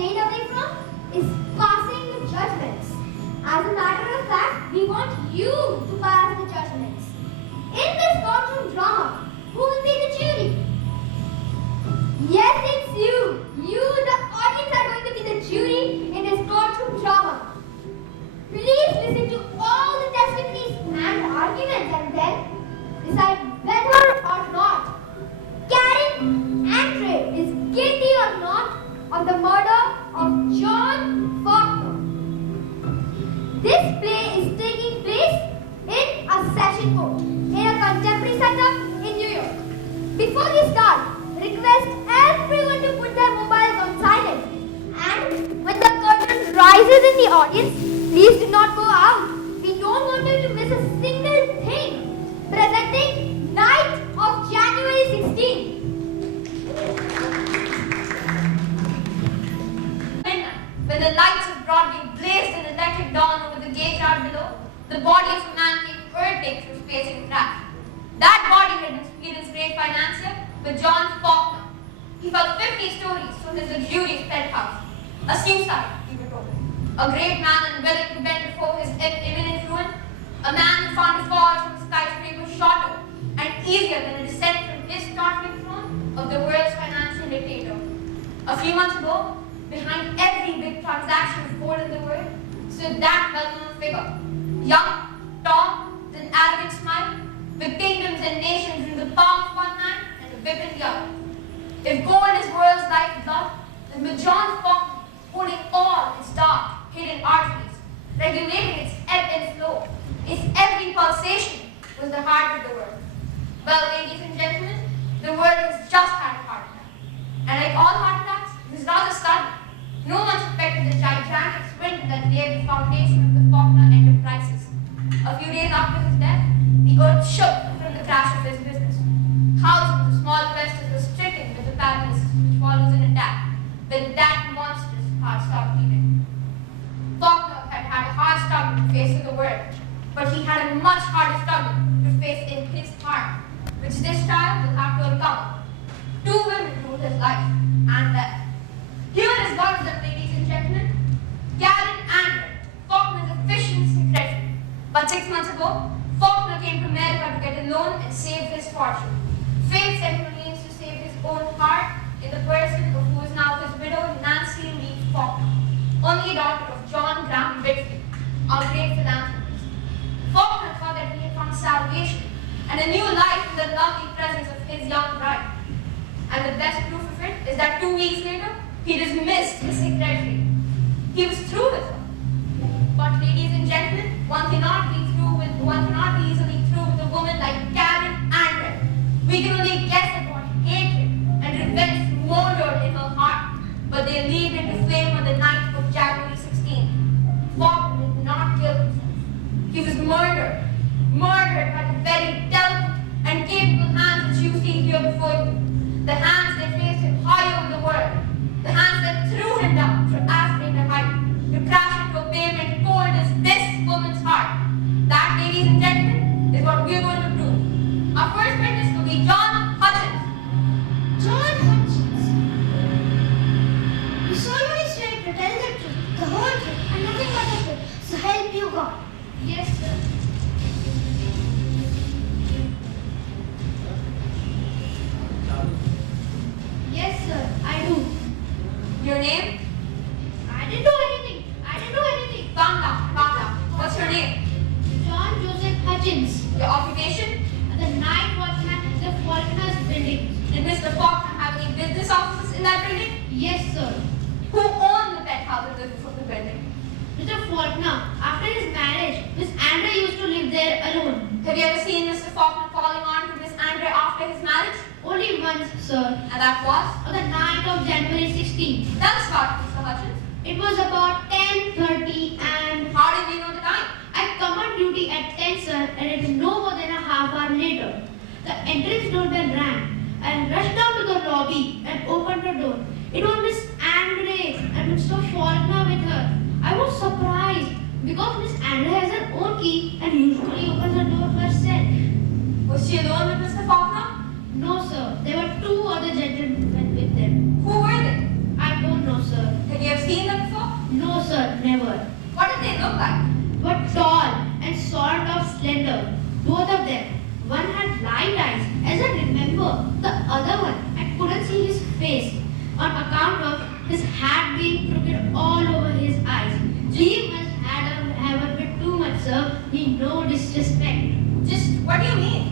stayed away from is passing the judgments. As a matter of fact, we want you to pass the judgments. In this courtroom drama, who will be the jury? Yes, it's you. You, the audience, are going to be the jury in this courtroom drama. Please listen to all the testimonies and arguments and then decide whether or not Karen Andre is guilty or not of the murder of John Faulkner. This play is taking place in a session court in a contemporary setup in New York. Before we start, request everyone to put their mobiles on silent. And when the curtain rises in the audience, please do not go out. We don't want you to miss a single thing. Presenting Night of January 16th. When the lights of Broadway blazed in electric dawn over the gay crowd below, the body of a man came hurtling through space and crash. That body had experienced great financier with John Faulkner. He fell 50 stories from his luxurious penthouse. A suicide, we were told. A great man unwilling to bend before his imminent ruin. A man who found a fall from the skyscraper shorter and easier than a descent from his tottering throne of the world's financial dictator. A few months ago, behind every big transaction reported in the world, stood that well-known figure. Young, tall, with an arrogant smile, with kingdoms and nations in the palm of one hand and a whip in the other. If gold is world's lifeblood, then with John Faulkner holding all its dark, hidden arteries, regulating its ebb and flow, its every pulsation was the heart of the world. Well, ladies and gentlemen, the world has just had a heart attack. And like all heart attacks, it was rather sudden. No one suspected the gigantic sprint that laid the foundation of the Faulkner enterprises. A few days after his death, the earth shook from the crash of his business. Thousands of small investors were stricken with the paralysis which follows an attack when that monstrous heart stopped beating. Faulkner had had a hard struggle to face in the world, but he had a much harder struggle to face in his heart, which this child will have to overcome. Two women ruled his life and death. Here is one of them, ladies and gentlemen. Karen Andre, Faulkner's efficient secretary. But 6 months ago, Faulkner came to America to get a loan and save his fortune. Fate sent him means to save his own heart in the person of who is now his widow, Nancy Lee Faulkner, only daughter of John Graham Whitfield, our great philanthropist. Faulkner thought that he had found salvation and a new life in the lovely presence of his young bride. And the best proof of it is that 2 weeks later, he dismissed his secretary. He was through with her. But ladies and gentlemen, one cannot be easily through with a woman like Karen Andre. We can only guess at what hatred and revenge smoldered in her heart, but they leaped into flame on the night of January 16th. Faulkner did not kill himself. He was murdered by the very delicate and capable hands that you see here before you. The hands that raised him high over the world. The hands that threw him down from aspirator height to crash into a pavement cold as this woman's heart. That, ladies and gentlemen, is what we're going to prove. Our first witness will be John Hutchins. John Hutchins. You solemnly swear to tell the truth, the whole truth, and nothing but the truth, so help you God. Yes, sir. Yes, sir, I do. Your name? I didn't do anything. Calm down. What's your name? John Joseph Hutchins, Your occupation? the night watchman at the Faulkner's building. Did Mr. Faulkner have any business offices in that building? Yes, sir. Who owned the penthouse in the roof of the building? Mr. Faulkner, after his marriage, Miss Andre used to live there alone. Have you ever seen Mr. Faulkner calling on to Miss Andre after his marriage? Only once, sir. And that was? On the night of January 16th. Tell us about it, Mr. Hutchins. It was about 10:30 and How did you know the time? I come on duty at 10, sir, and it is no more than a half hour later. The entrance doorbell rang. I rushed down to the lobby and opened the door. It was Miss Andre and Mr. Faulkner with her. I was surprised because Miss Andre has her own key and usually opens the door herself. Was she alone with Mr. Faulkner? No, sir. There were two other gentlemen with them. Who were they? I don't know, sir. Have you ever Both of them. One had light eyes, as I remember. The other one, I couldn't see his face on account of his hat being crooked all over his eyes. He must have a bit too much, sir. He no disrespect. Just what do you mean?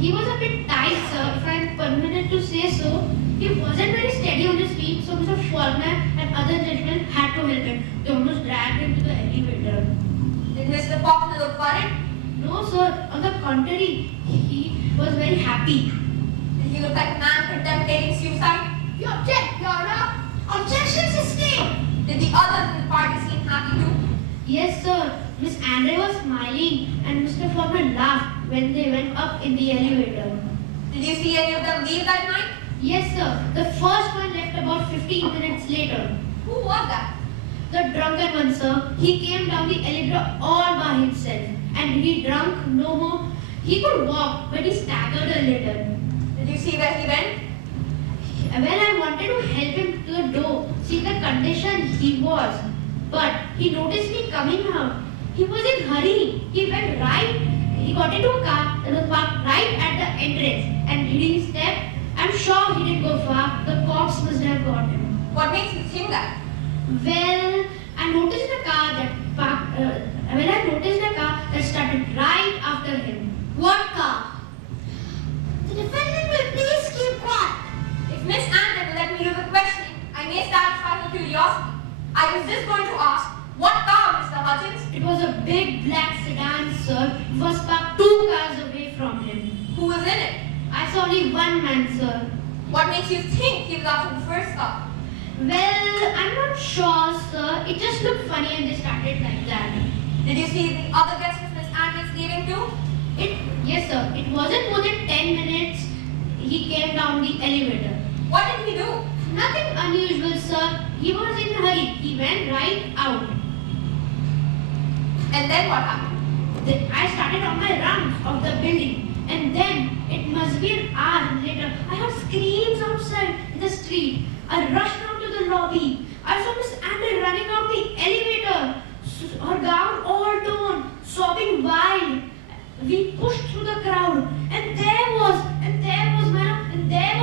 He was a bit tight, sir, if I'm permitted to say so. He wasn't very steady on his feet, so Mr. Faulkner and other gentlemen had to help him. They almost dragged him to the elevator. Did Mr. Faulkner look worried? No, sir. On the contrary, he was very happy. Did he look like a man contemplating suicide? You object, Your Honor. Objection sustained. Did the others in the party seem happy too? Yes, sir. Miss Andre was smiling and Mr. Faulkner laughed when they went up in the elevator. Did you see any of them leave that night? Yes, sir. The first one left about 15 minutes later. Who was that? The drunken one, sir. He came down the elevator all by himself. And he drunk no more. He could walk, but he staggered a little. Did you see where he went? Well, I wanted to help him to the door, see the condition he was. But he noticed me coming out. He was in hurry. He got into a car that was parked right at the entrance. And leading his step, I'm sure he didn't go far. The cops must have got him. What makes you think that? Well, I noticed a car that started right after him. What car? The defendant will please keep quiet. If Miss Andre will let me do the questioning, I may satisfy her curiosity. I was just going to ask, what car, Mr. Hutchins? It was a big black sedan, sir. It was parked 2 cars away from him. Who was in it? I saw only one man, sir. What makes you think he was after the first car? Well, I'm not sure, sir. It just looked funny and they started like that. Did you see the other guests of Miss Andre's leaving too? Yes, sir. It wasn't more than 10 minutes. He came down the elevator. What did he do? Nothing unusual, sir. He was in a hurry. He went right out. And then what happened? Then I started on my rounds of the building. And then, it must be an hour later, I heard screams outside in the street. I rushed down to the lobby. I saw Miss Andre running out the elevator. Her gown all torn, sobbing wild. We pushed through the crowd. And there was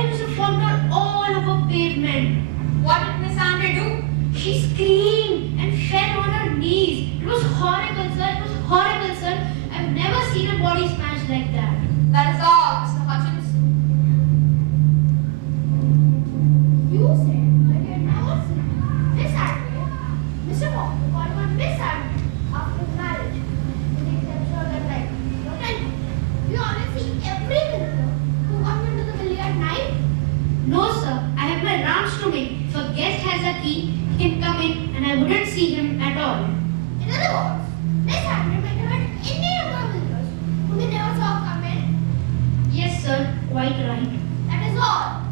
Mr. Faulkner all over pavement. What did Miss Andre do? She screamed and fell on her knees. It was horrible, sir. It was horrible, sir. I've never seen a body smashed like that. That is all, Mr. Hutchins. You said I did not see Miss Andre. Mr. Faulkner called her Miss Andre after the marriage. With the exception of that night. Don't tell me. You always see every visitor who comes into the building at night. No, sir. I have my rounds to make. If a guest has a key, he can come in and I wouldn't see him at all. In other words, Miss Andre might have had any number of visitors whom they never saw come in. Yes, sir. Quite right. That is all.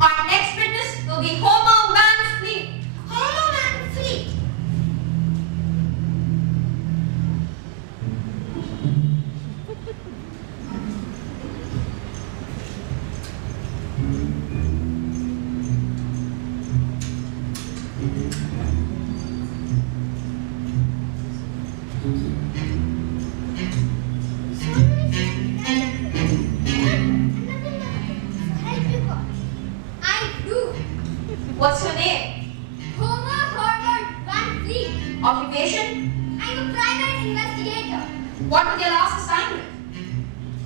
Our next witness will be Homer Van Fleet. Homo man fleet. What's your name? Homer Herbert Van Fleet. Occupation? I'm a private investigator. What was your last assignment?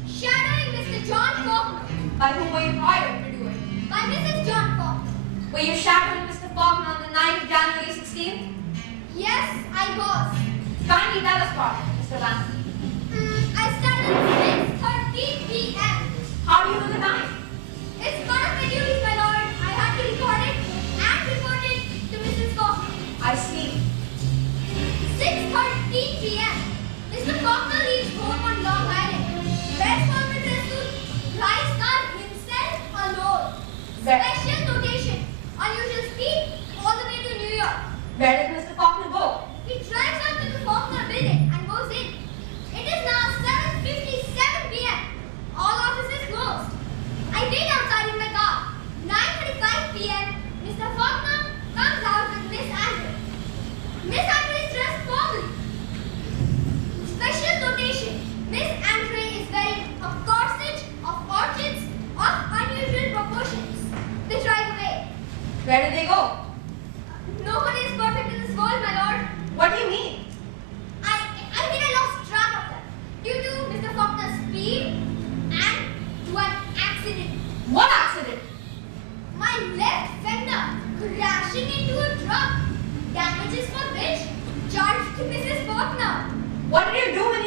Shadowing Mr. John Faulkner By whom were you hired to do it? by Mrs. John Faulkner. Were you shadowing Mr. Faulkner on the night of January 16th? Yes, I was. Kindly tell us about it, Mr. Van Fleet. I started at 6:13 p.m. How do you know the time? It's part of my duties, my lord. I had to record it and report it to Mrs. Faulkner. I see. 6:13 p.m. Mr. Faulkner leaves home on Long Island. Wears formal dress suit, drives car himself alone. Where- Special notation. Unusual speed all the way to New York. Where did Mr. Faulkner go? He drives up to the Faulkner building and goes in. It is now 7:57 p.m. All offices closed.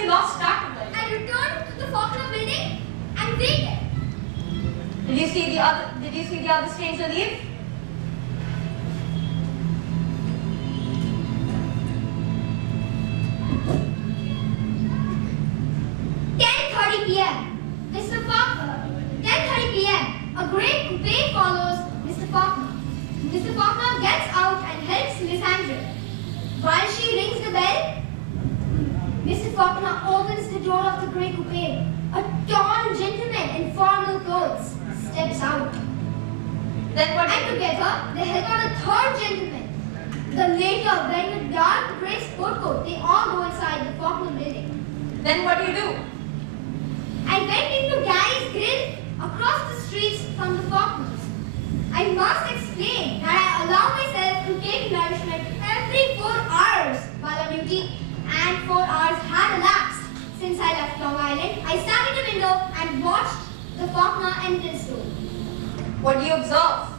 lost track of them. I returned to the Faulkner building and waited. Did you see the other stranger leave? p.m. Mr. Faulkner. 10:30 p.m. A great coupe follows Mr. Faulkner. Mr. Faulkner gets out and helps Miss Andre. While she rings the bell, Mr. Faulkner opens the door of the grey coupe. A tall gentleman in formal clothes steps out. Then what? And together, they help on a third gentleman. The later, wearing a dark grey sport coat, they all go inside the Faulkner building. Then what do you do? I went into Gary's Grill across the streets from the Faulkners. I must explain that I allow myself to take nourishment every 4 hours while on duty, and 4 hours had elapsed since I left Long Island. I sat in the window and watched the Faulkner entrance door. What do you observe?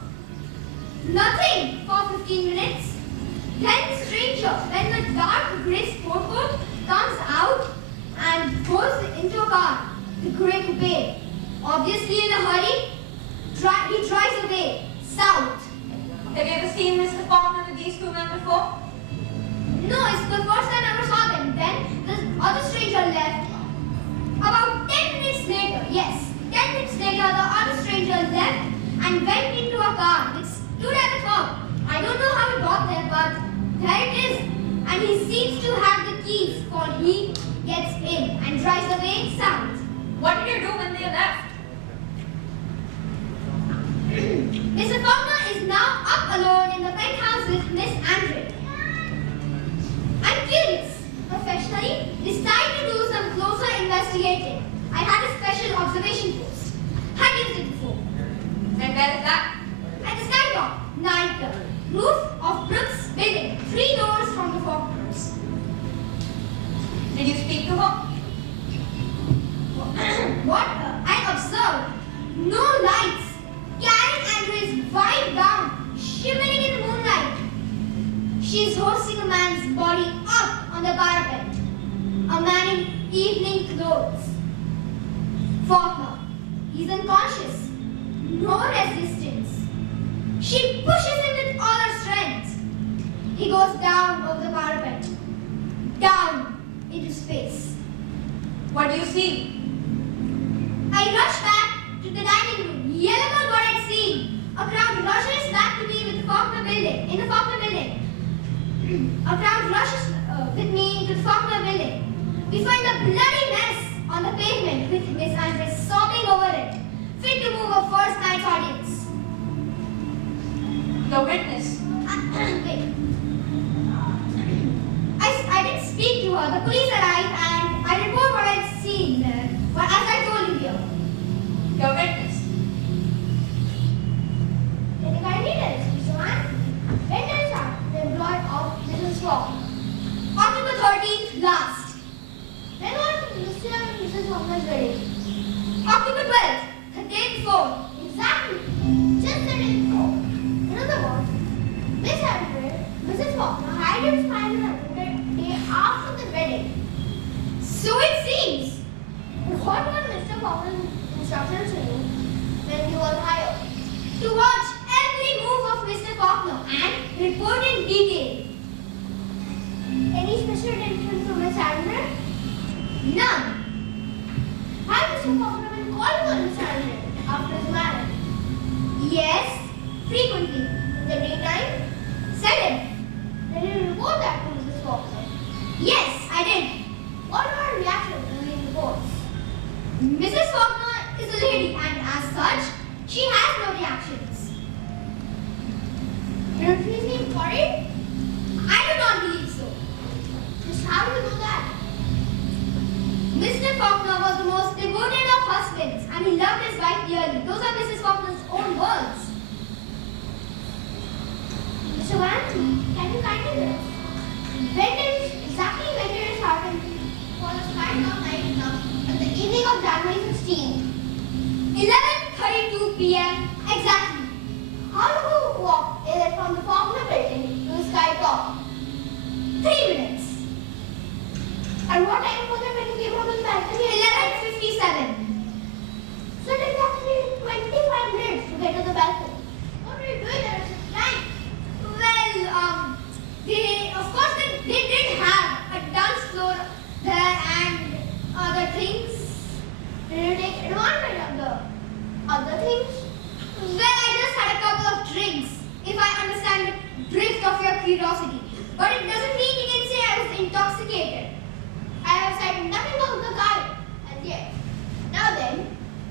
Nothing for 15 minutes. Then the stranger, when the dark grey sport coat comes out and goes into a car, the grey coupe. Obviously in a hurry, he drives away, south. Have you ever seen Mr. Faulkner with these two men before? No, it's the first time I ever saw them. Then the other stranger left. About 10 minutes later, yes, 10 minutes later, the other stranger left and went into a car which stood at the top. I don't know how he got there, but there it is. And he seems to have the keys, for he gets in and drives away south. What did you do when they left? Mr. Faulkner is now up alone in the penthouse with Miss Andre. I'm curious. Professionally, decided to do some closer investigating. I had a special observation post. Had used it before. And where is that? At the skydome, 9th roof of Brooks building, 3 doors from the Faulkners. Did you speak to her? What I observed, no lights, carrying Andre's white gown, shimmering in the moonlight. She is hoisting a man's body up on the parapet. A man in evening clothes. Faulkner. He's unconscious. No resistance. She pushes him with all her strength. He goes down over the parapet. Down into space. What do you see? I rush back to the dining room, yell about what I'd seen. A crowd rushes back to me with the Faulkner building, in the Faulkner building. A crowd rushes with me to the Faulkner building. We find a bloody mess on the pavement with Miss Andre sobbing over it, fit to move a first night's audience. The witness. Wait. I didn't speak to her. The police arrived and I report what I'd seen there. But as I told you here. Your witness. Can you kindly tell us, Mr. Man? When did it start? The employee of Mrs. Faulkner. October 13th last. When was Mr. and Mrs. Faulkner's wedding? October 12th, the day before. Exactly. Just the day before. In other words, Miss Andre, Mrs. Faulkner had him spend the day after the wedding. So it seems. What were Mr. Faulkner's instructions to you when he was hired? To watch every move of Mr. Faulkner and report in detail. Any special attention from Miss Andre? None. Has Mr. Faulkner been calling on Miss Andre after his marriage? Yes, frequently. In the daytime? Seldom. Did you report that to Mrs. Faulkner? Yes, I did. What were her reactions to these reports? Mrs. Faulkner is a lady and as such, she has no reactions. Don't you seem worried? I do not believe so. Just how do you know that? Mr. Faulkner was the most devoted of husbands and he loved his wife dearly. Those are Mrs. Faulkner's own words. Mr. Van, can you kindly tell us? Exactly when did it happen? For a kind of night now, at the evening of January 16th. 11:32 p.m. exactly. How long a walk is it from the Faulkner building to the sky top? 3 minutes. And what time was it when you came the balcony? 11:57. So it actually 25 minutes to get to the balcony. What were you doing at such time? Well, of course, they did have a dance floor there and other things. Did you take advantage of the other things? Well, I just had a couple of drinks, if I understand the drift of your curiosity. But it doesn't mean you can say I was intoxicated. I have said nothing of the kind as yet. Now then,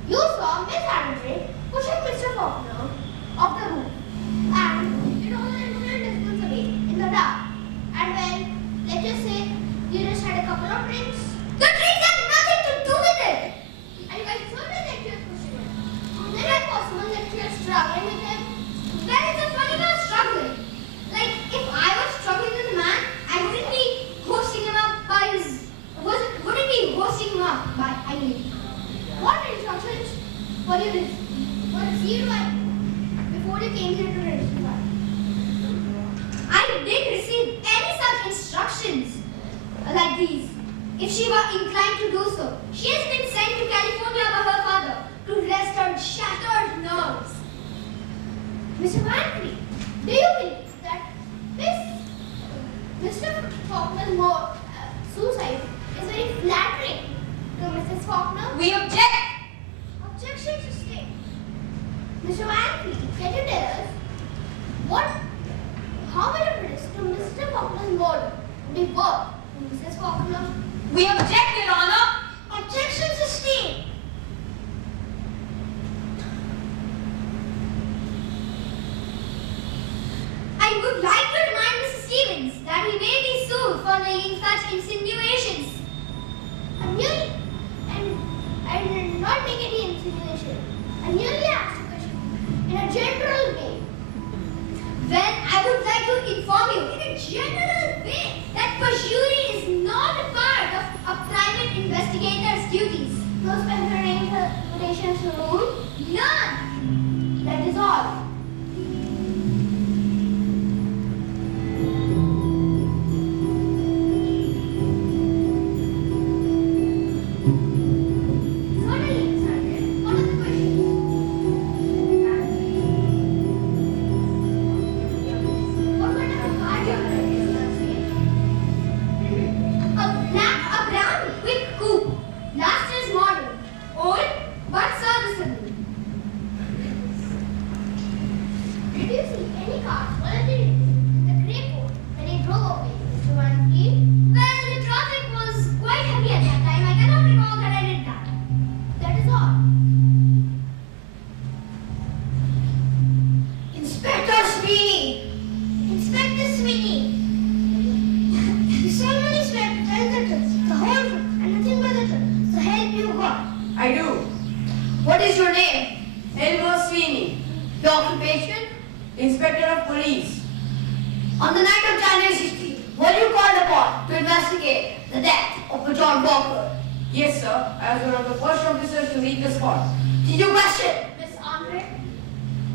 you saw Miss Andre pushing Mr. Faulkner off the roof and it was an infinite distance away in the dark. And well, let's just say you just had a couple of drinks The drinks had nothing to do with it. and you guys certain that you are pushing him. Is it possible that you are struggling with him? Well, it's a funny about struggling. Like, if I was struggling with a man, I wouldn't be hosting him up by his... Wouldn't be hosting him up by... I mean... What instructions were you received by before you came here to register? I didn't receive any such instructions like these. If she were inclined to do so, she has been sent to California by her father to rest her shattered nerves. Mr. Manfrey, do you believe that Mr. Faulkner's suicide is very flattering to Mrs. Faulkner? We object. Objection sustained. Mr. Manfrey, can you tell us how much of risk to Mr. Faulkner's murder would be worth to Mrs. Faulkner? We object, Your Honor. Objection sustained. I would like to remind Mr. Stevens that he may be sued for making such insinuations. I did not make any insinuation. I merely asked a question in a general way. Well, I would like to inform you in a general way that perjury is not a part of a private investigator's duties. No special regulations rule. None. That is all. Certainly, Sergeant. What is the question? What kind of a car do you A brown quick coupe. Last year's model. Old but serviceable. Did you see any cars volunteering the grey coat when he drove away, Mr. Van Fleet? Well, the traffic was quite heavy at that time. I cannot recall that I did that. That is all. Inspector Sweeney. Inspector Sweeney. You solemnly swear to tell the truth, the whole truth, and nothing but the truth, so help you God. I do. What is your name? Elmer Sweeney, Your occupation? Inspector of Police. On the night of January 16th, were you called upon to investigate the death of John Walker? Yes, sir. I was one of the first officers to reach the spot. Did you question Miss Andre?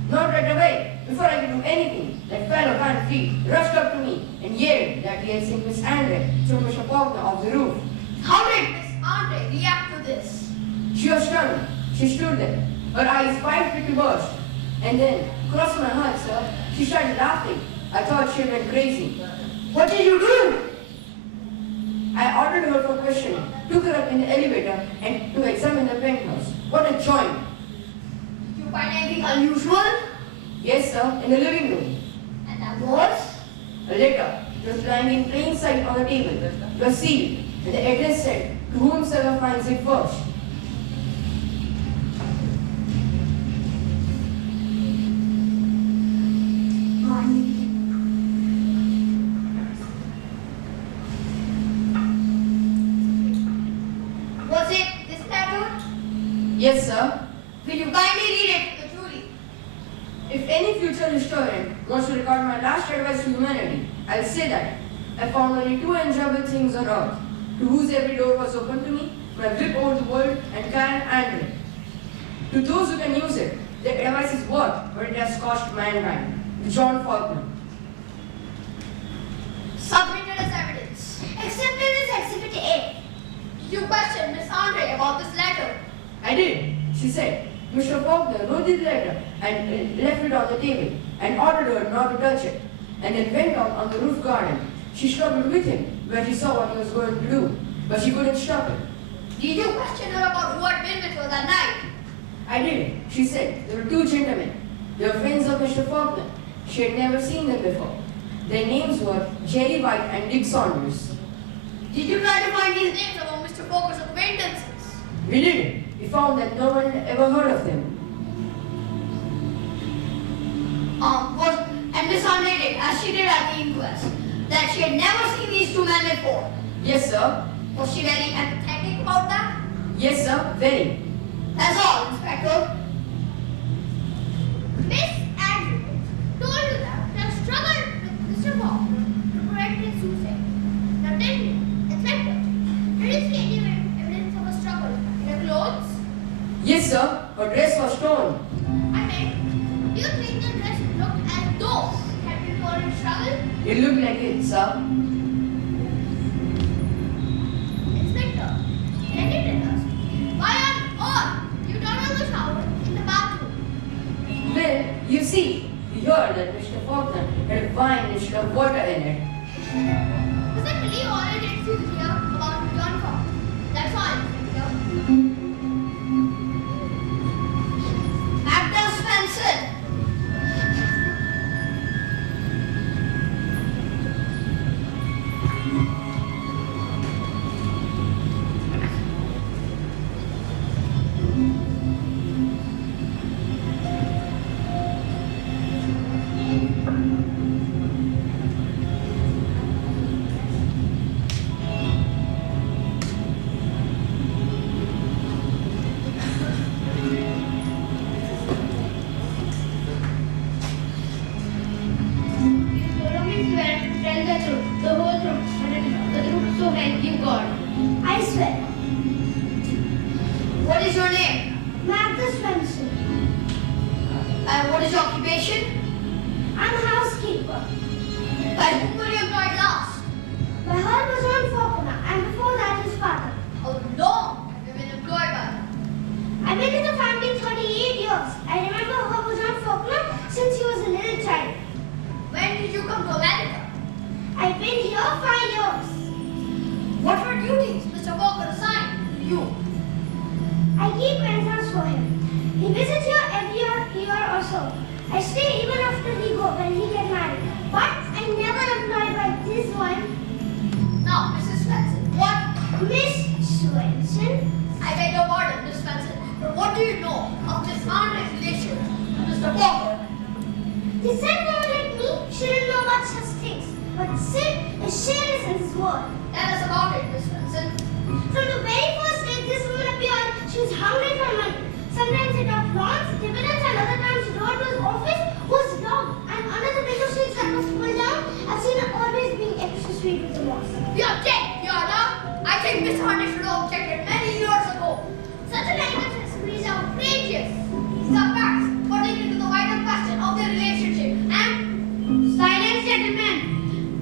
Not right away. Before I could do anything, that fellow Van Fleet rushed up to me and yelled that he had seen Miss Andre throw Mr. Faulkner off the roof. How did Miss Andre react to this? She was stunned. She stood there. Her eyes wide pretty burst. And then, across my heart, sir, she started laughing. I thought she had went crazy. What did you do? I ordered her for questioning, took her up in the elevator and to examine the penthouse. What a joint! Did you find anything unusual? Yes, sir, in the living room. And that was? A letter was lying in plain sight on the table. It was sealed, and the address said, "To whomsoever finds it first." Was it this letter? Yes, sir. Will you kindly read it to the jury? If any future historian wants to record my last advice to humanity, I'll say that I found only two enjoyable things on earth, to whose every door was open to me, my whip over the world and Karen Andre. To those who can use it, their advice is worth what it has cost mankind. John Faulkner. Submitted as evidence. Accepted as Exhibit A. Did you question Miss about this letter? I did. She said, Mr. Faulkner wrote this letter and left it on the table and ordered her not to touch it. And then went out on the roof garden. She struggled with him when she saw what he was going to do, but she couldn't stop it. Did you question her about who had been with her that night? I did. She said there were two gentlemen. They were friends of Mr. Faulkner. She had never seen them before. Their names were Jerry White and Dick Saunders. Did you try to find these names among Mr. Faulkner's acquaintances? We did. We found that no one ever heard of them. And Miss Andre did, as she did at the inquest, that she had never seen these two men before. Yes, sir. Was she very empathetic about that? Yes, sir. Very. That's all, Inspector. Miss Andrews told you that they struggled with Mr. Faulkner to prevent his suicide. Now tell me, Inspector, did you see any evidence of a struggle in her clothes? Yes, sir. Her dress was torn. I mean, do you think the dress looked as though it had been torn in struggle? It looked like it, sir. Inspector, can you tell us why on earth you turned on the shower in the bathroom? Well, you see, we heard that Mr. Faulkner had wine instead of water in it. Was that really all I did to hear about John Fox? That's all, Inspector. Magda Svensson. I swear. What is your name? Magda Svensson. And what is your occupation? I'm a housekeeper. By whom were you employed last? My husband was on Faulkner, and before that his father. How long have you been employed by them? I've been in the family 38 years. I remember her John Faulkner since he was a little child. When did you come to America? I've been here 5 years. What were duties Mr. Walker assigned to you? I keep entrance for him. He visits here every year or so. I stay even after we go when he gets married. But I'm never employed by this one. Now, Mrs. Svensson, what? Miss Swenson. I beg your pardon, Miss Svensson, but what do you know of Miss Andre's relation to Mr. Walker? The said woman like me shouldn't know about such things. But Sid is shameless in his word. Tell us about it, Miss Svensson. From the very first day this woman appeared, she was hungry for money. Sometimes it of loans, dividends, and other times the door to his office was locked. And under the window shades that was pulled down, I've seen her always being extra sweet with the boss. We object, Your Honor. I think Miss Hunter should have objected many years ago. Such a language is outrageous. These are facts pertaining to the vital question of their relationship and Silence, gentlemen.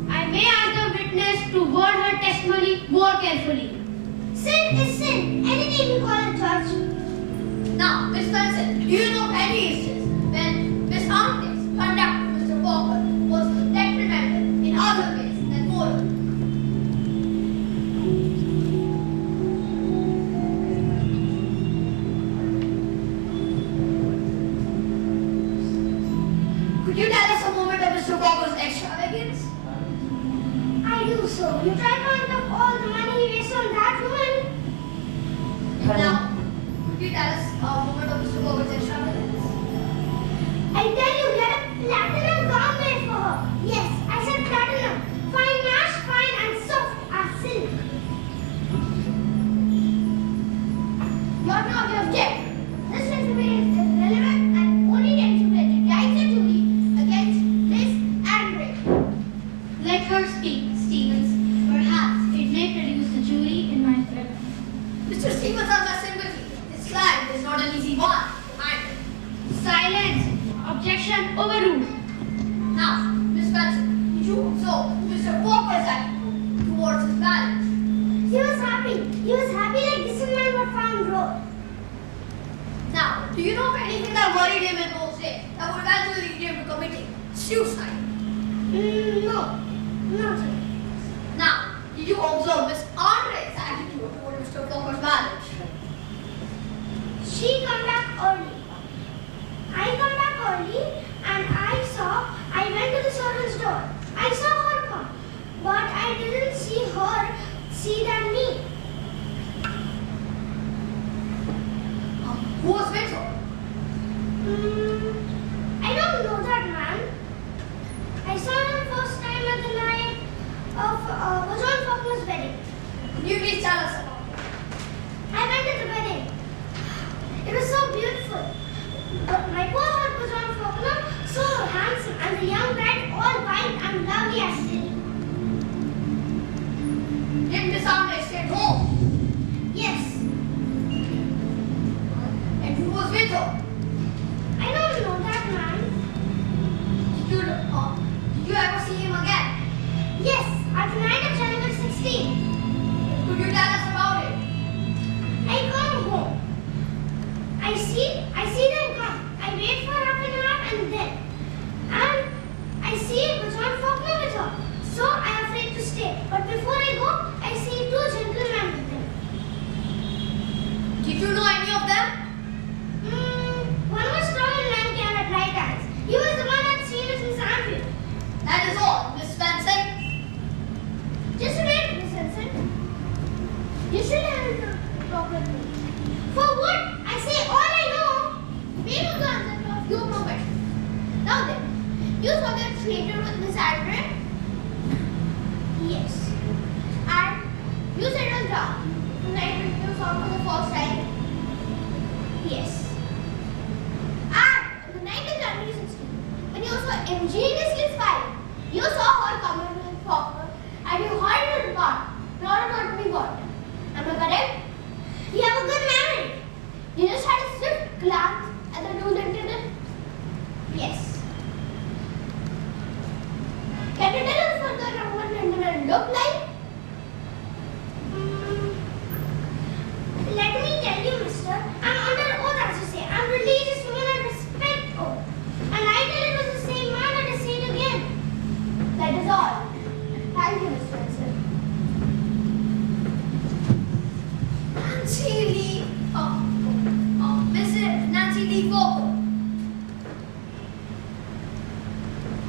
I may ask the witness to word her testimony more carefully. Sin is sin. Anything you call a judge. now, Miss Svensson, do you know any instance when Miss Hunter's conduct to Mr. Walker was detrimental in other ways than moral? Could you tell us a moment of Mr. Walker's extravagance? I do so. You try to count up all the money he wasted on that woman. Now, could you tell us a moment of Mr. Walker's extravagance? I tell you, he had a platinum gown made for her. Yes, I said platinum. Fine mash, fine and soft as silk. Your Honor, we object. This information is relevant and only tends to make it right the jury against Miss Andre. Let her speak, Stevens. Perhaps it may produce the jury in my favor. Mr. Stevens has my sympathy. This client is not an easy one to handle. Silence. Objection overruled. Now, Miss Benson, did you observe Mr. Walker's attitude towards his marriage? He was happy. He was happy like this man were found door. Now, do you know of anything that worried him in those days that would eventually lead him to committing suicide? No, nothing. Now, did you observe Miss Andre's attitude toward Mr. Walker's marriage? She come back early. I come back early and I went to the servant's door. I saw her come, but I didn't see her see than me. Who was with her? I don't know that man. I saw him first time at the night of John Faulkner's wedding. Could you please tell us about it? I went to the wedding. It was so beautiful. But my poor husband John Faulkner, so handsome, and the young bride all white and lovely as still. Did Miss Andre stay at home? Yes, And who was with her? I don't know that man. Did you ever see him again? Yes, at the night of January 16. Could you tell us about it? I come home. I see them come. I wait for half an hour and I see John Faulkner with her. So I am afraid to stay. But before I go, I see two gentlemen with them. Did you know any of them? One was tall and lanky and had bright eyes. He was the one I'd seen at Miss Anfield. That is all, Miss Svensson. Just a minute, Miss Vincent. You should have talked with me. For what? I say all I know. We will go answer a few more questions. Now then, you saw that stranger with Miss Andre? Yes. And you said it was dark. The night when you saw her for the first time. Yes. And on the night of January 16th, when you saw ingeniously spying, you saw her coming with Faulkner and you hurried to the car, not about to be what. Am I correct? You have a good memory. You just had a swift glance at the two gentlemen. Yes. Can you tell us what the young gentleman looked like? Let me tell you, mister, I'm under oath as you say. I'm religious woman and respect oath. And I tell it was the same man and I say it again. That is all. Thank you, Miss Swenson. Nancy Lee, Mrs. Nancy Lee Walker.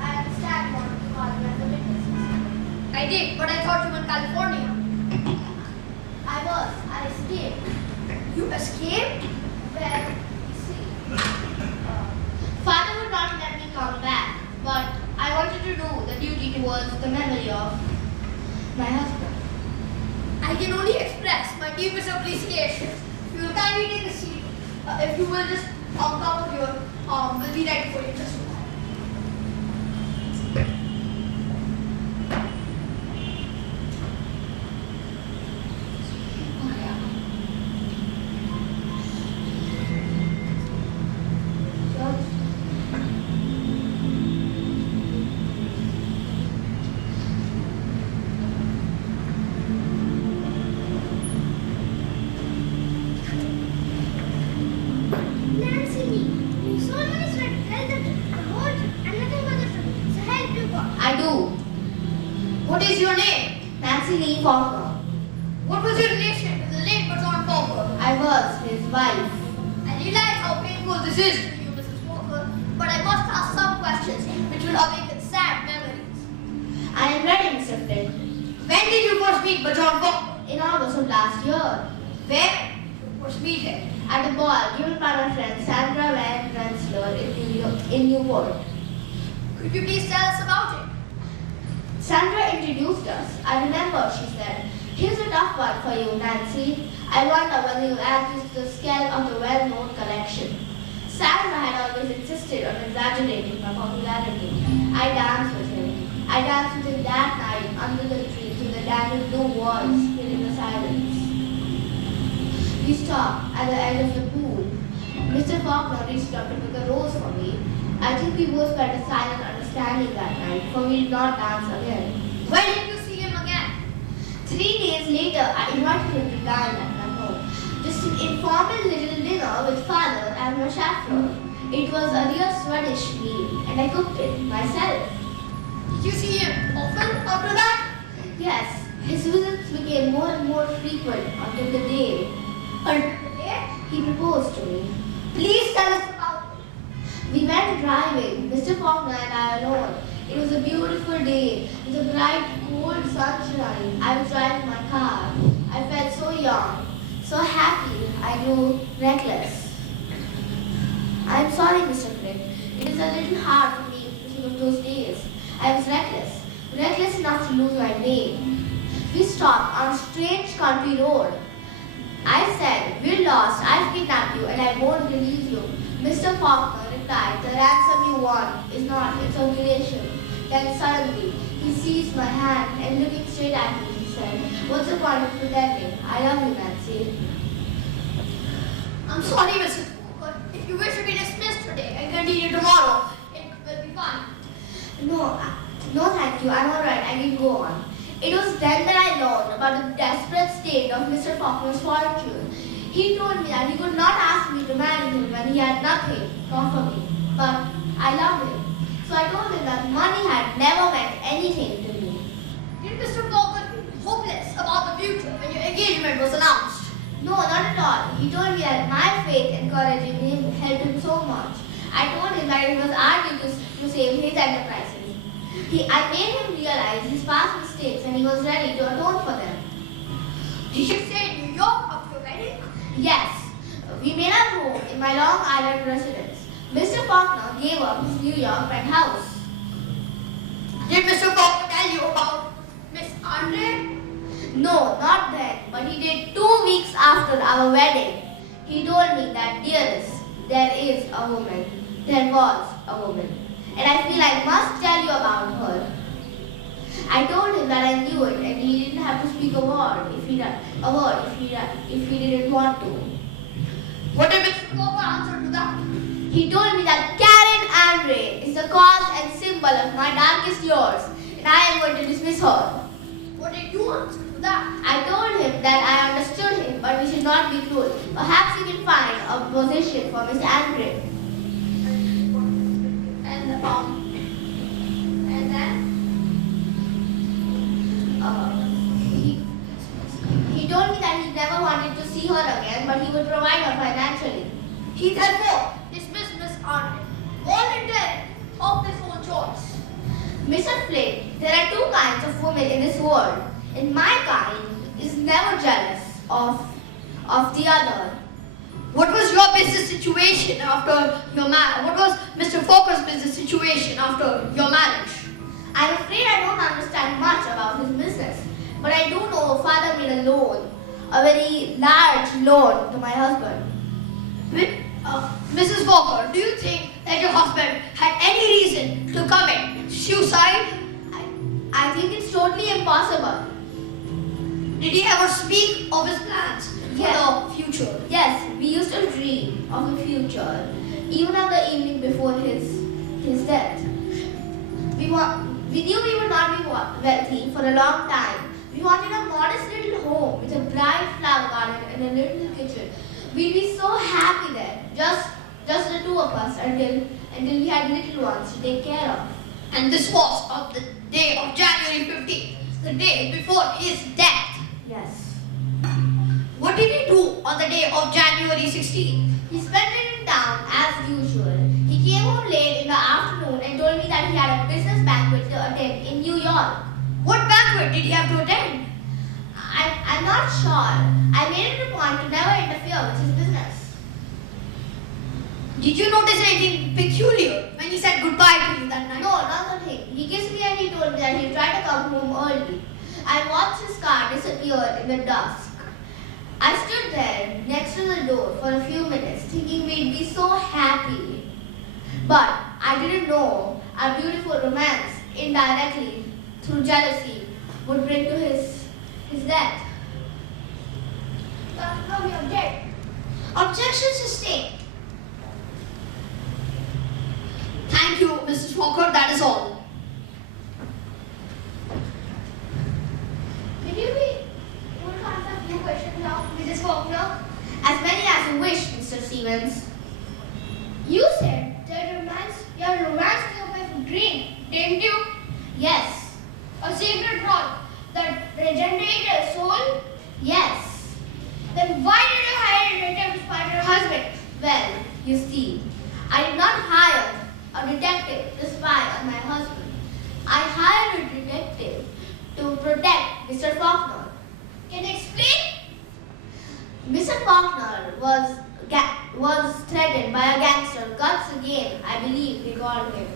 I understand you wanted to call me as a witness. I did, but I thought you were in California. I escaped. You escaped? Well, you see, Father would not let me come back, but I wanted to do the duty towards the memory of my husband. I can only express my deepest appreciation. If you will kindly take a seat, if you will just come over here, we'll be ready for you just a while. Nancy Lee, you so many said tell the whole truth and nothing but the truth. So help you God. I do. What is your name? Nancy Lee Faulkner. What was your relation with the late John Walker? I was his wife. I realize how painful this is to you, Mrs. Walker, but I must ask some questions which will awaken sad memories. I am ready, Mr. Flint. When did you first meet John Walker? In August of last year, Where? You first meet him. at a ball given by my friend Sandra Van Rensselaer in Newport. Could you please tell us about it? Sandra introduced us. I remember, she said. Here's a tough one for you, Nancy. I wonder whether you add this to the scale of the well-known collection. Sandra had always insisted on exaggerating my popularity. I danced with him. I danced with him that night under the tree till the Daniel blue walls filling the silence. We stopped at the edge of the pool. Mr. Faulkner reached up and took a rose for me. I think we both felt a silent understanding that night, for we did not dance again. When did you see him again? 3 days later, I invited him to dine at my home, just to inform as my chaperone. It was a real Swedish meal and I cooked it myself. Did you see him often after that? Yes, his visits became more and more frequent until the day he proposed to me. Please tell us about it. We went driving, Mr. Faulkner and I alone. It was a beautiful day with a bright, cold sunshine. I was driving my car. I felt so young, so happy, I grew reckless. I'm sorry, Mr. Frick. It is a little hard for me to think of those days. I was reckless enough to lose my way. We stopped on a strange country road. I said, "We're lost, I've kidnapped you and I won't release you." Mr. Faulkner replied, "The ransom you want is not in circulation." Then suddenly, he seized my hand and looking straight at me, he said, "What's the point of pretending? I love you, Nancy." I'm sorry, Mrs. Walker. If you wish to be dismissed today and continue tomorrow, it will be fine. No, thank you. I'm alright. I can go on. It was then that I learned about the desperate state of Mr. Faulkner's fortune. He told me that he could not ask me to marry him when he had nothing to offer me. But I loved him. So I told him that money had never meant anything to me. Did Mr. Walker feel hopeless about the future when your engagement was announced? No, not at all. He told me that my faith and courage in him helped him so much. I told him that it was our duty to save his enterprises. I made him realize his past mistakes and he was ready to atone for them. Did you stay in New York after your wedding? Yes, we made our home in my Long Island residence. Mr. Faulkner gave up his New York penthouse. Did Mr. Walker tell you about Miss Andre? No, not then, but he did 2 weeks after our wedding. He told me that, "Dearest, there is a woman. There was a woman. And I feel I must tell you about her." I told him that I knew it and he didn't have to speak a word if he didn't want to. What did Mr. Walker answer to that? He told me that Karen Andre is the cause and symbol of my darkest years and I am going to dismiss her. What did you answer to that? I told him that I understood him, but we should not be cruel. Perhaps we can find a position for Miss Andre. And then? He told me that he never wanted to see her again, but he would provide her financially. He therefore dismissed Miss Andre, voluntarily, of his own choice. Mr. Flint, there are 2 kinds of women in this world, and my kind is never jealous of the other. What was your business situation after your marriage? What was Mr. Walker's business situation after your marriage? I'm afraid I don't understand much about his business, but I do know father made a loan, a very large loan to my husband. Mrs. Walker, do you think that your husband had any reason to commit suicide? I think it's totally impossible. Did he ever speak of his plans for the future? Yes, we used to dream of the future, even on the evening before his death. We knew we would not be wealthy for a long time. We wanted a modest little home with a bright flower garden and a little kitchen. We'd be so happy there, just the 2 of us, until we had little ones to take care of. And this was on the day of January 15th, the day before his death. Yes. What did he do on the day of January 16th? He spent it in town as usual. He came home late in the afternoon and told me that he had a business banquet to attend in New York. What banquet did he have to attend? I'm not sure. I made it a point to never interfere with his business. Did you notice anything peculiar when he said goodbye to you that night? No, not a thing. He kissed me and he told me that he'd try to come home early. I watched his car disappear in the dusk. I stood there next to the door for a few minutes thinking we'd be so happy. But I didn't know our beautiful romance indirectly through jealousy would bring to his death. No, we object. Objection sustained. Thank you, Mrs. Walker. That is all. Will you be able to answer a few questions now, Mrs. Faulkner? As many as you wish, Mr. Stevens. You said that your romance is a perfect dream, didn't you? Yes. A sacred rod that regenerated a soul? Yes. Then why did you hire a detective to find your husband? Well, you see, I did not hire a detective to spy on my husband. I hired a detective to protect Mr. Faulkner. Can you explain? Mr. Faulkner was threatened by a gangster. Guts again, I believe they called him.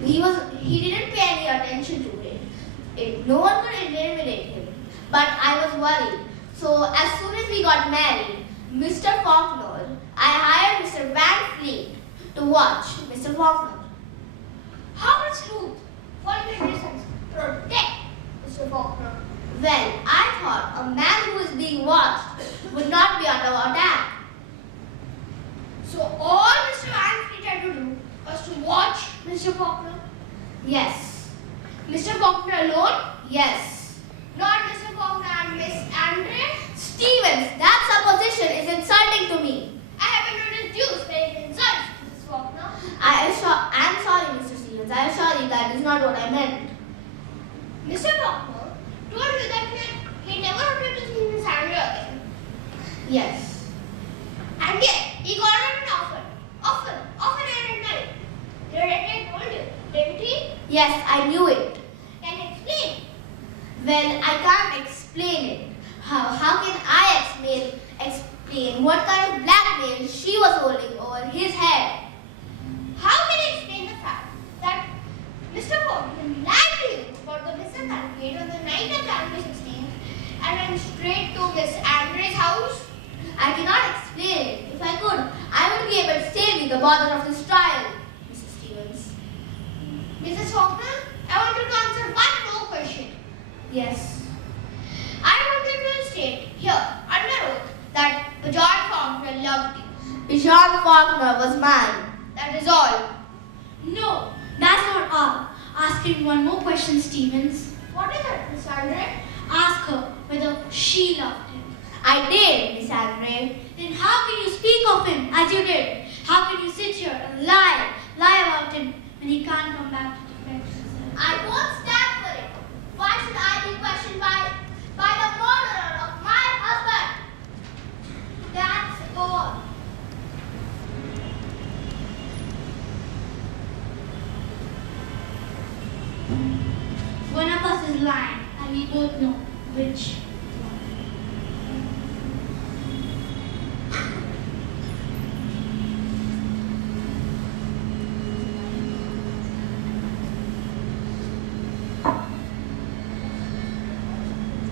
He didn't pay any attention to it. No one could intimidate him. But I was worried. So as soon as we got married, Mr. Faulkner, I hired Mr. Van Fleet to watch Mr. Faulkner. How much truth? What are the reasons? Protect Mr. Faulkner. Well, I thought a man who is being watched would not be under attack. So all Mr. Van Fleet had to do was to watch Mr. Faulkner? Yes. Mr. Faulkner alone? Yes. Not Mr. Faulkner and Miss Andre? Stevens, that supposition is insulting to me. I haven't introduced very insult Mrs. Faulkner. I am sorry, Mr. Stevens. I assure you that is not what I meant. Mr. Faulkner told you that he never wanted to see Miss Andre again. Yes. And yet, he got her an offer. Often and at night. The redhead told you, didn't he? Yes, I knew it. Can you explain? Well, I can't explain it. How can I explain what kind of blackmail she was holding over his head? How can you explain the fact that Mr. Faulkner lied to you about the missing certificate on the night of January 16th and went straight to Miss Andre's house? I cannot explain it. If I could, I would be able to save you the bother of this trial, Mrs. Stevens. Mrs. Faulkner, I want you to answer one more question. Yes. I want you to state here, under oath, that John Faulkner loved you. John Faulkner was mine. That is all. No, that's not all. Ask him one more question, Stevens. What is it, Miss Andre? Ask her whether she loved him. I did, Miss Andre. Then how can you speak of him as you did? How can you sit here and lie about him when he can't come back to defend himself? I won't stand for it. Why should I be questioned by the murderer of my husband? That's all. One of us is lying, and we both know which.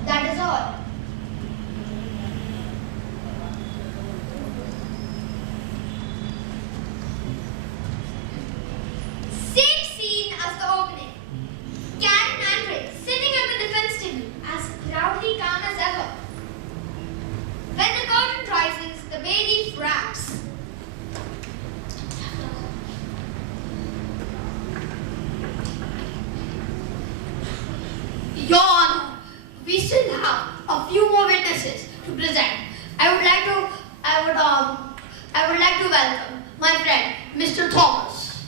That is all. Same scene as the opening. Karen and Andre sitting at the defense table as proudly calm as ever. When the curtain rises, the bailiff raps. Your Honor, we still have a few more witnesses to present. I would like to welcome my friend, Mr. Thomas.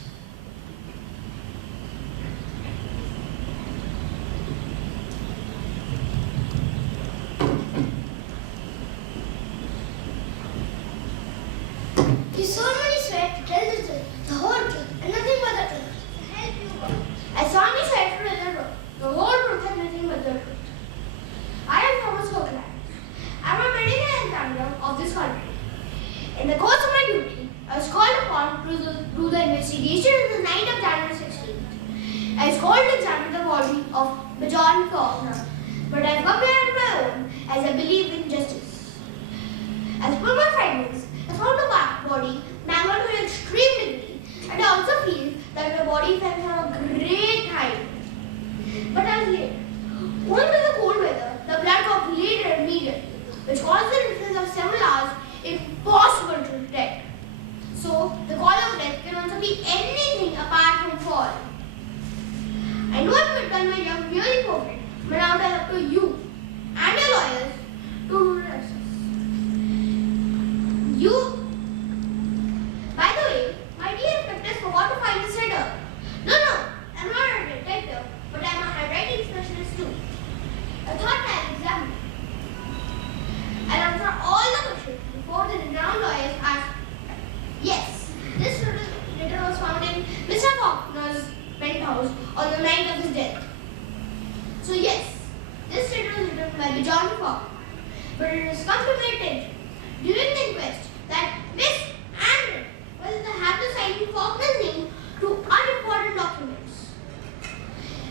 You so many sweat to tell the truth, the whole truth, and nothing but the truth. To help you God. I strongly swear to tell the truth, the whole truth and nothing but the truth. I am Thomas Copeland. I am a medical examiner of this country. In the course of my duty, I was called upon to do the investigation on the night of January 16th. I was called to examine the body of John Faulkner, but I have come here on my own as I believe in justice. As per my findings, I found the body mangled to an extreme degree, and I also feel that the body fell from a great height. But I was late. Owing to the cold weather, the blood coagulated immediately, which caused the difference of several hours impossible to detect. So, the cause of death can also be anything apart from fall. I know I've done my job really perfect, but now it's up to you and your lawyers to do the rest. By the way, on the night of his death. So yes, this letter was written by John Faulkner, but it is contemplated during the inquest that Miss Andrew was in the habit of signing Faulkner's name to unimportant documents.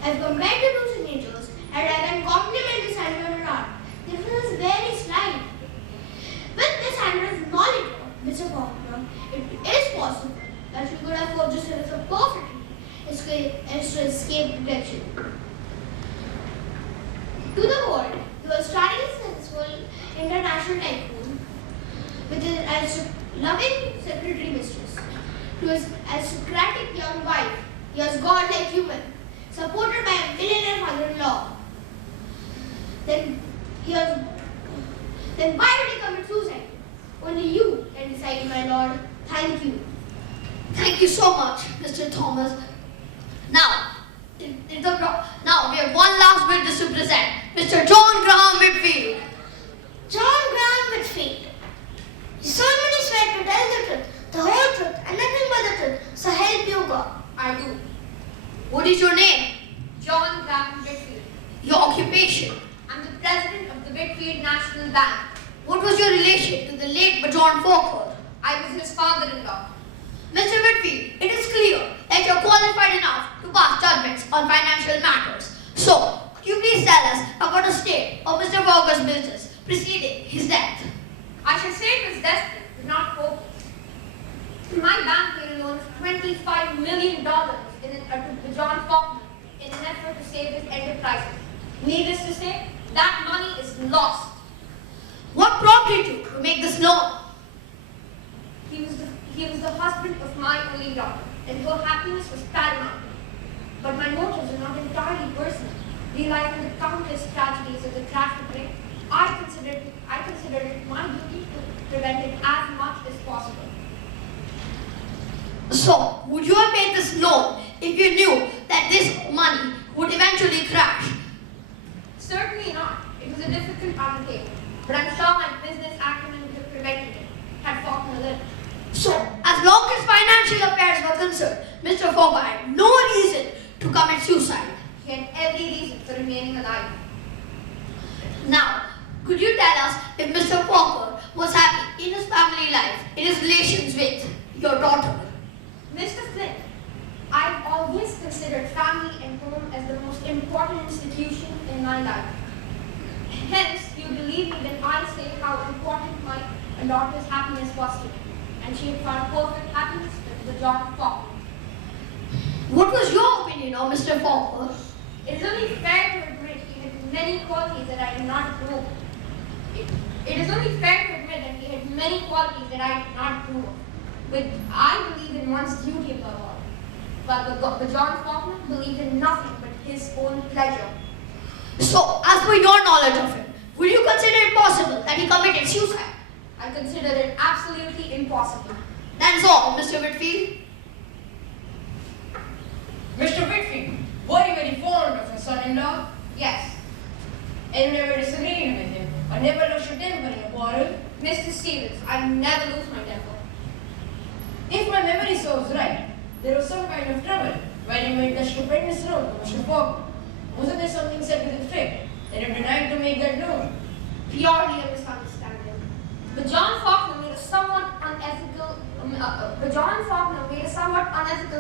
I've compared the two signatures and I can compliment Miss Andrew or not. The difference is very slight. With Miss Andrew's knowledge of Mr. Faulkner, it is possible that she could have forged this letter perfectly as to escape detection. To the world, he was starting a successful international tycoon with his loving secretary mistress. To his aristocratic young wife, he was godlike human, supported by a millionaire father-in-law. Then why did he commit suicide? Only you can decide, my lord. Thank you. Thank you so much, Mr. Thomas. Now, now we have one last witness to present, Mr. John Graham Whitfield. John Graham Whitfield. You solemnly swear to tell the truth, the whole truth, and nothing but the truth, so help you God. I do. What is your name? John Graham Whitfield. Your occupation? I'm the president of the Whitfield National Bank. What was your relation to the late John Faulkner? I was his father-in-law. Mr. Whitfield, it is clear that you are qualified enough to pass judgments on financial matters. So, could you please tell us about the state of Mr. Faulkner's business preceding his death? I should say it was desperate, but not hopeless. My bank made a loan of $25 million to John Faulkner in an effort to save his enterprises. Needless to say, that money is lost. What prompted you to make this loan? He was the husband of my only daughter, and her happiness was paramount. But my motives are not entirely personal. Realizing the countless tragedies of the traffic ring, I considered it my duty to prevent it as much as possible. So, would you have made this loan if you knew that this money would eventually crash? Certainly not. It was a difficult undertaking, but I'm sure my business acumen would have prevented it had Faulkner lived. So, as long as financial affairs were concerned, Mr. Faulkner had no reason to commit suicide. He had every reason for remaining alive. Now, could you tell us if Mr. Faulkner was happy in his family life, in his relations with your daughter? Mr. Flint, I've always considered family and home as the most important institution in my life. Hence, you believe me when I say how important my daughter's happiness was to me. And she had found perfect happiness with the John Faulkner. What was your opinion of Mr. Faulkner? It is only fair to admit he had many qualities that I did not approve. It is only fair to admit that he had many qualities that I did not approve of. But I believe in one's duty above all. But the John Faulkner believed in nothing but his own pleasure. So, as per your knowledge of him, would you consider it possible that he committed suicide? I consider it absolutely impossible. That's all, Mr. Whitfield. Mr. Whitfield, were you very fond of your son-in-law? Yes, And never disagreed with him, or never lost your temper in a quarrel? Mr. Stevens, I never lose my temper. If my memory serves right, there was some kind of trouble when you made that stupendous loan to Mr. Faulkner. Wasn't there something said with effect that you denied to make that loan? Purely a misunderstanding. But John Faulkner made a somewhat unethical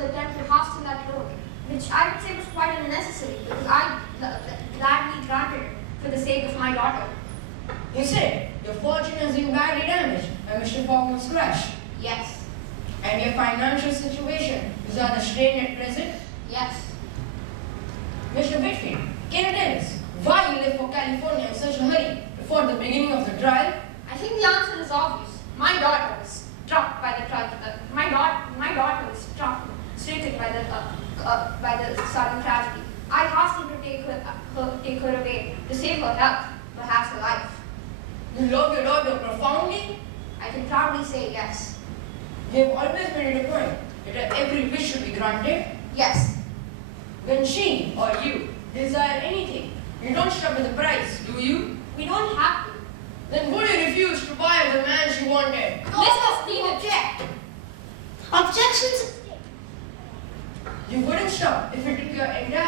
attempt to hasten that loan, which I would say was quite unnecessary because I gladly granted it for the sake of my daughter. You said your fortune has been badly damaged by Mr. Faulkner's crash, Yes, and your financial situation is rather strained at present. yes. Mr. Whitfield, can you tell us why you left for California in such a hurry before the beginning of the trial? I think the answer is obvious. My daughter was struck by the trial. My daughter was struck, stricken by the sudden tragedy. I asked him to take her away to save her health, perhaps her life. You love your daughter profoundly. I can proudly say yes. You have always made it a point that every wish should be granted. Yes. When she or you desire anything, you don't stop at the price, do you? We don't have to. Then would you refuse to buy the man she wanted? Mr. Stevens. Objections? You wouldn't stop if it took your entire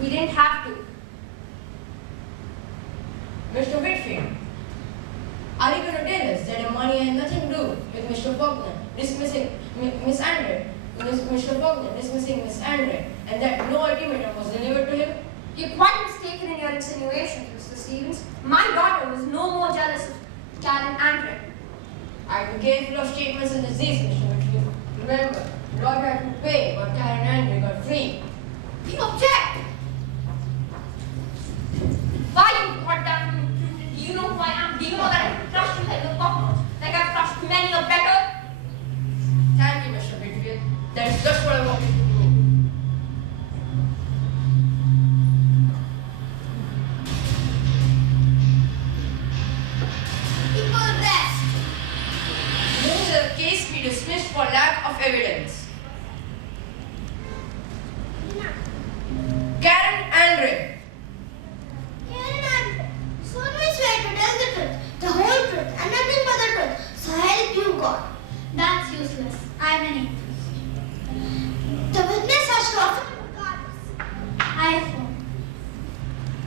We didn't have to. Mr. Whitfield, are you going to tell us that your money had nothing to do with Mr. Faulkner dismissing Miss Andre, Mr. Faulkner dismissing Miss Andre, and that no ultimatum was delivered to him? You're quite mistaken in your insinuations, Mr. Stevens. My daughter was no more jealous of Karen Andre. I'd be careful of statements in this case, Mr. Whitfield. Remember, daughter had to pay what Karen Andre got free. You object! Why you got down to do you know who I am? Do you know that I can crush you like a cockroach? Like I've crushed many a better? Thank you, Mr. Whitfield. That's just what I wanted to do. People rest. Move the case be dismissed for lack of evidence. Karen Andre. Karen Andre, so we swear to tell the truth, the whole truth, and nothing but the truth. So help you God. That's useless. I'm an atheist. The witness has to offer regardless. I affirm.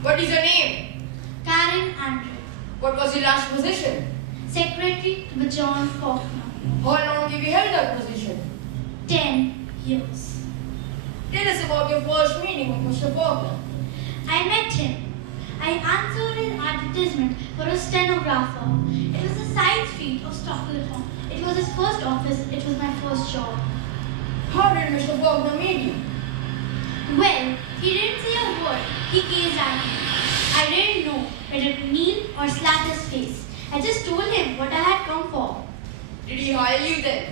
What is your name? Karen Andre, What was your last position? secretary to John Faulkner. How long have you held that position? 10 years. Tell us about your first meeting with Mr. Faulkner. I met him. I answered an advertisement for a stenographer. It was a side street of Stockholm. It was his first office. It was my first job. How did Mr. Faulkner meet you? Well, he didn't say a word. He gazed at me. I didn't know whether to kneel or slap his face. I just told him what I had come for. Did he hire you then?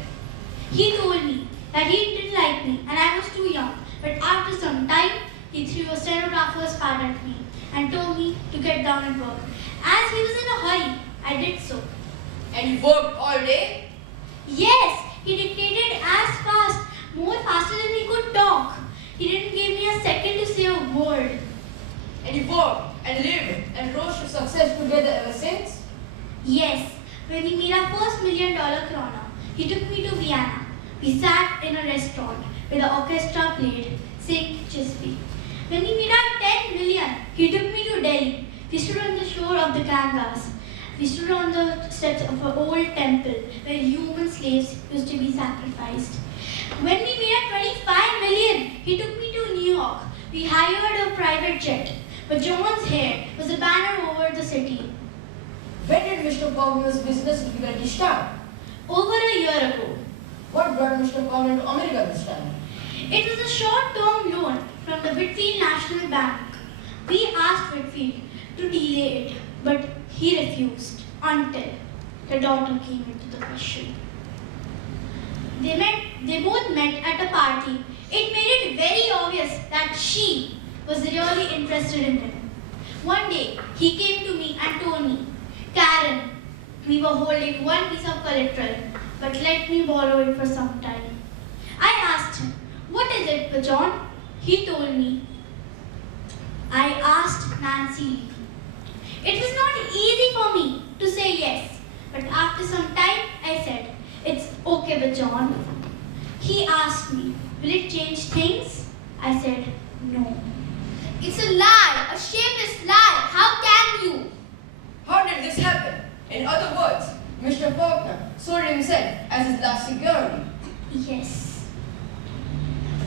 He told me that he didn't like me and I was too young. But after some time, he threw a stenographer's pad at me and told me to get down and work. As he was in a hurry, I did so. And you worked all day? Yes, he dictated as fast, more faster than he could talk. He didn't give me a second to say a word. And you worked and lived and rose to success together ever since? Yes, when we made our first $1 million krona, he took me to Vienna. We sat in a restaurant where the orchestra played Saint Chisby. When we made our 10 million, he took me to Delhi. We stood on the shore of the Ganges. We stood on the steps of an old temple where human slaves used to be sacrificed. When we made our 25 million, he took me to New York. We hired a private jet, but John's hair was a banner over the city. When did Mr. Faulkner's business difficulty start? Over a year ago, What brought Mr. Faulkner to America this time? it was a short-term loan from the Whitfield National Bank. We asked Whitfield to delay it, but he refused until the daughter came into the question. They both met at a party. It made it very obvious that she was really interested in him. One day, he came to me and told me, Karen, we were holding one piece of collateral, but let me borrow it for some time. I asked him, what is it, John? He told me. I asked Nancy Lee. It was not easy for me to say yes, but after some time I said, it's okay, John. He asked me, will it change things? I said, no. It's a lie, a shameless lie. How can you? How did this happen? In other words, Mr. Faulkner sold himself as his last security. Yes.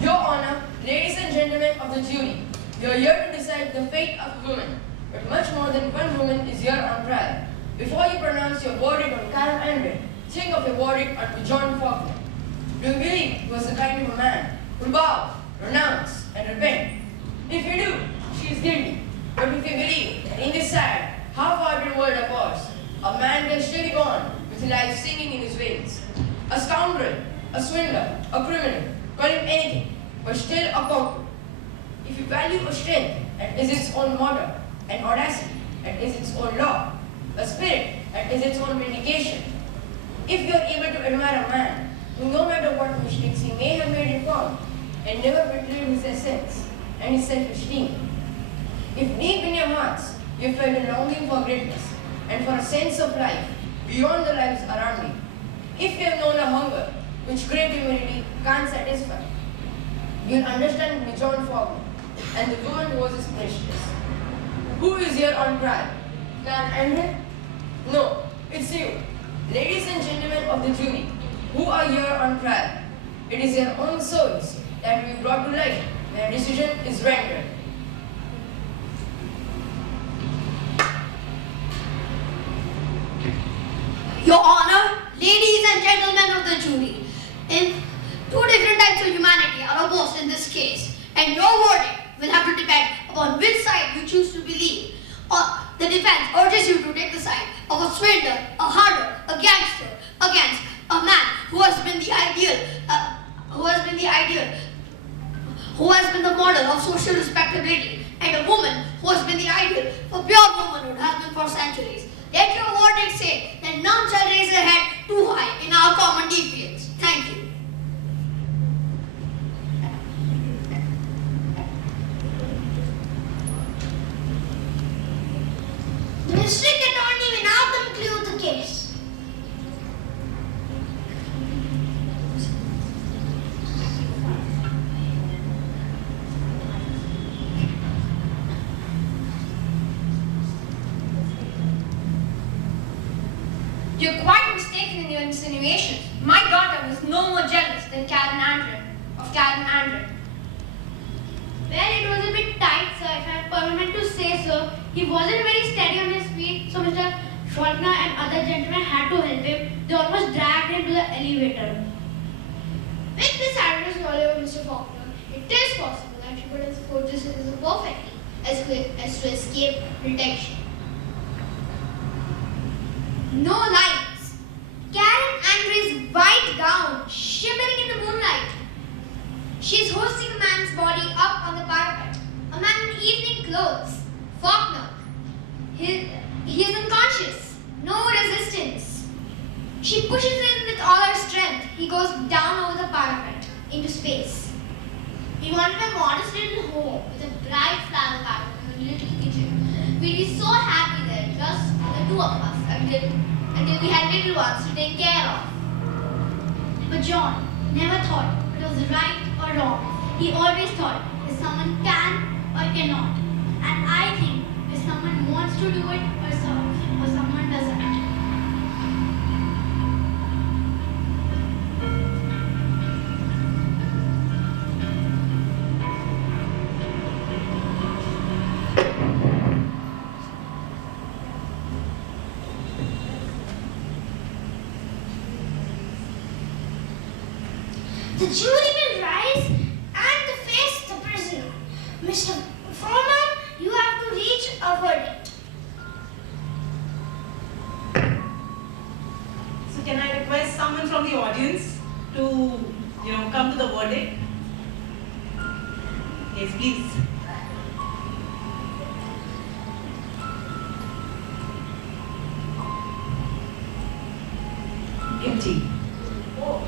Your Honor, ladies and gentlemen of the jury, we are here to decide the fate of a woman. But much more than one woman is here on trial. Before you pronounce your verdict on Karen Andre, think of your verdict on John Faulkner. Do you believe he was the kind of a man who bow, renounce, and repent? If you do, she is guilty. But if you believe that in this sad, half-hearted world of ours, a man can still go on with life singing in his veins. A scoundrel, a swindler, a criminal, call him anything, but still a conqueror. If you value a strength that is its own motto, an audacity that is its own law, a spirit that is its own vindication, if you are able to admire a man who, no matter what mistakes he may have made in form, and never betrayed his essence and his self-esteem, if deep in your hearts you felt a longing for greatness and for a sense of life beyond the lives around you, if you have known a hunger which great humility can't satisfy, you'll understand with John Faulkner and the woman was his mistress. Who is here on trial? Can Andre? No, it's you. Ladies and gentlemen of the jury, who are here on trial? It is your own souls that we brought to light when a decision is rendered. Your Honor, ladies and gentlemen of the jury, in two different types of humanity are opposed in this case, and your verdict will have to depend upon which side you choose to believe. Or the defense urges you to take the side of a swindler, a harder, a gangster, against a man who has been the model of social respectability, and a woman who has been the ideal for pure womanhood has been for centuries. Let your verdict say that none shall raise their head too high in our common defiance. Thank you. The district attorney will now conclude the case. You're quite mistaken in your insinuations. My daughter was no more jealous than Karen Andre, of Karen Andre. Well, it was a bit tight, sir, if I have permission to say so. He wasn't very steady on his feet, so Mr. Faulkner and other gentlemen had to help him. They almost dragged him to the elevator. With this address knowledge of Mr. Faulkner, it is possible that she could have forged this citizen perfectly as to escape detection. No lights. Karen Andre's white gown shimmering in the moonlight. She's hoisting a man's body up on the parapet. A man in evening clothes. Faulkner. He is unconscious. No resistance. She pushes him with all her strength. He goes down over the parapet into space. We wanted a modest little home with a bright flower garden and a little kitchen. We'd be so happy there, just the two of us, until we had little ones to take care of. But John never thought it was right or wrong. He always thought if someone can or cannot. And I think if someone wants to do it or someone doesn't. The jury will rise and face the prisoner. Mr. Foreman, you have to reach a verdict. So can I request someone from the audience to, come to the verdict? Yes, please. Guilty. Oh.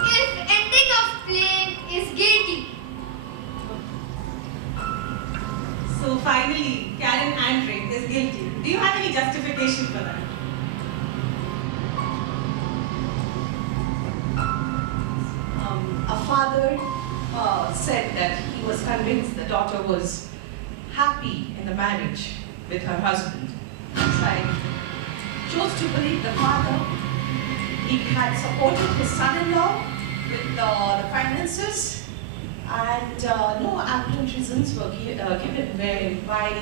If ending of play is guilty. So finally, Karen Andre is guilty. Do you have any justification for that? A father said that he was convinced the daughter was happy in the marriage with her husband. So I chose to believe the father. He had supported his son-in-law with the finances, and no apparent reasons were given why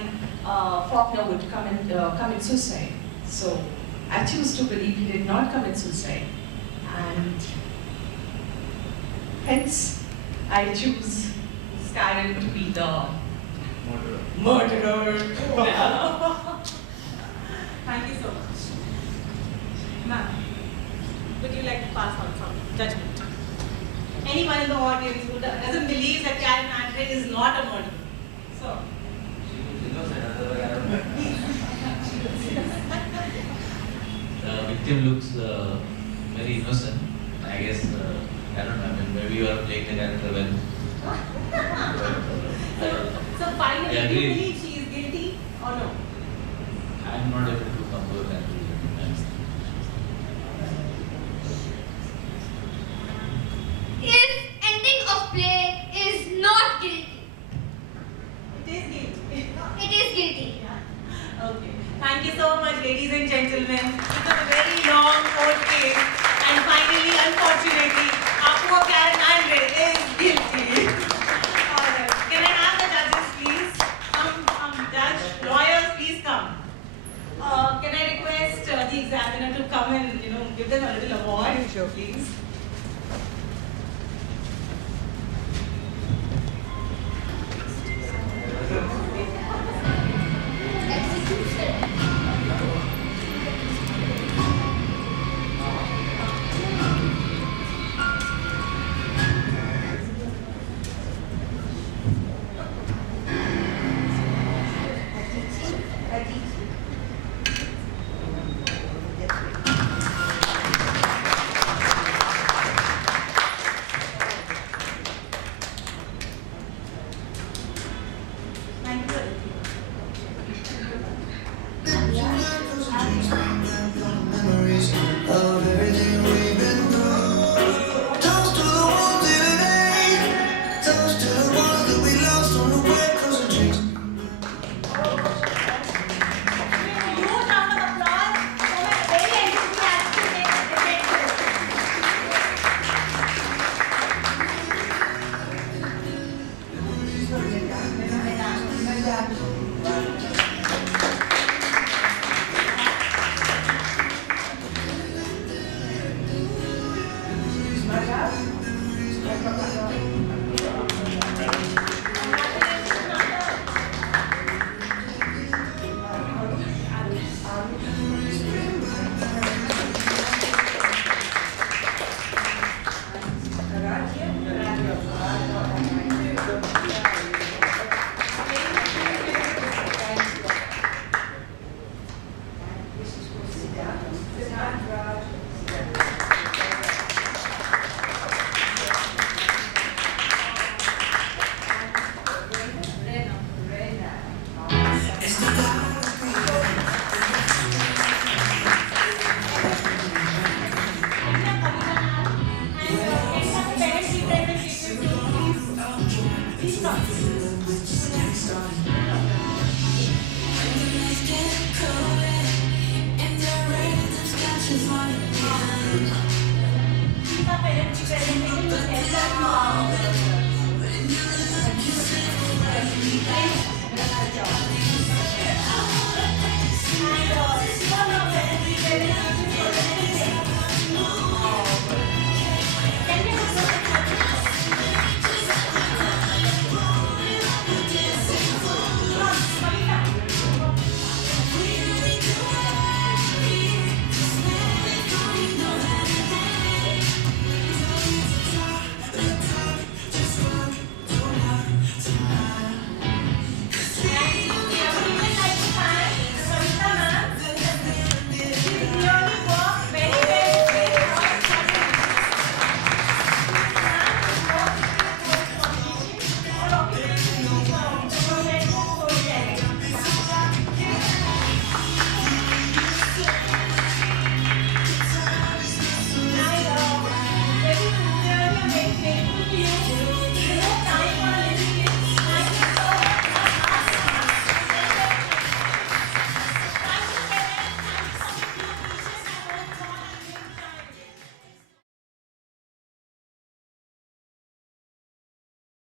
Faulkner would commit suicide. So I choose to believe he did not commit suicide, and hence I choose Karen to be the murderer. Thank you so much. Ma'am, would you like to pass on some judgment? Anyone in the audience who doesn't believe that Karen Andre is not a murderer? So. The victim looks very innocent. I guess, I don't know, maybe you are playing the character well. So finally, I do you agree. believe she is guilty or no? I am not able to come to a conclusion. If ending of play gentlemen.